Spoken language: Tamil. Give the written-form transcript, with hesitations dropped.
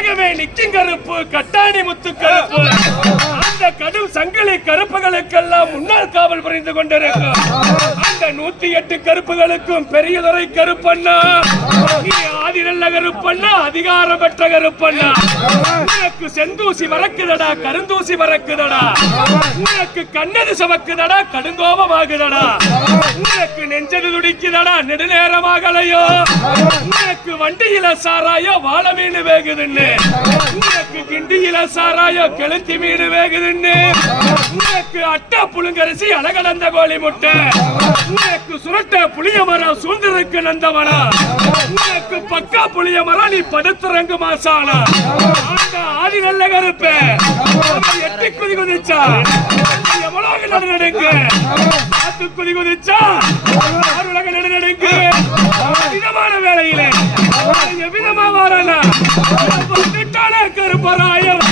கனகமே நிக்கும் கருப்பு கட்டாணி முத்து கருப்பு அந்த கடும் சங்கிலி கருப்புகளுக்கெல்லாம் முன்னாள் காவல் புரிந்து கொண்டிருக்கும் அந்த 108 கருப்புகளுக்கும் பெரியதுரை கருப்பண்ணா நீ ஆதி நல்ல கருப்பண்ணா அதிகாரம் பெற்ற கருப்பண்ணா உனக்கு செந்தூசி மறக்குதடா கருந்தூசி மறக்குதடா உனக்கு கண்ணது சமக்குதடா கடுங்கோபமாகுதடா உனக்கு நெஞ்சது துடிக்குதடா நெடுநேரமாகலையோ உனக்கு வண்டியில சாராயோ வாழ மீன் வேகுதுன்னு உனக்கு கிண்டியில சாராயோ கெளுத்தி மீன் வேகுதுன்னு உனக்கு அட்டா புழுங்கரிசி அழகலந்த கோழி முட்டை உனக்கு சுரட்ட புளிய மரம் சூழ்ந்திருக்கு நந்தவனம் உனக்கு பக்கா புளிய மரம் நீ படுத்துறங்கு மாசானா அந்த ஆதி நல்ல கருப்ப எட்டி குதி குதிச்சா எவ்வளவு நடுநடுங்க காத்து குதி குதிச்சா உலக நடுநடுங்கு விதமான வேலையில எவ்விதமா வாரானா கருப்பராயம்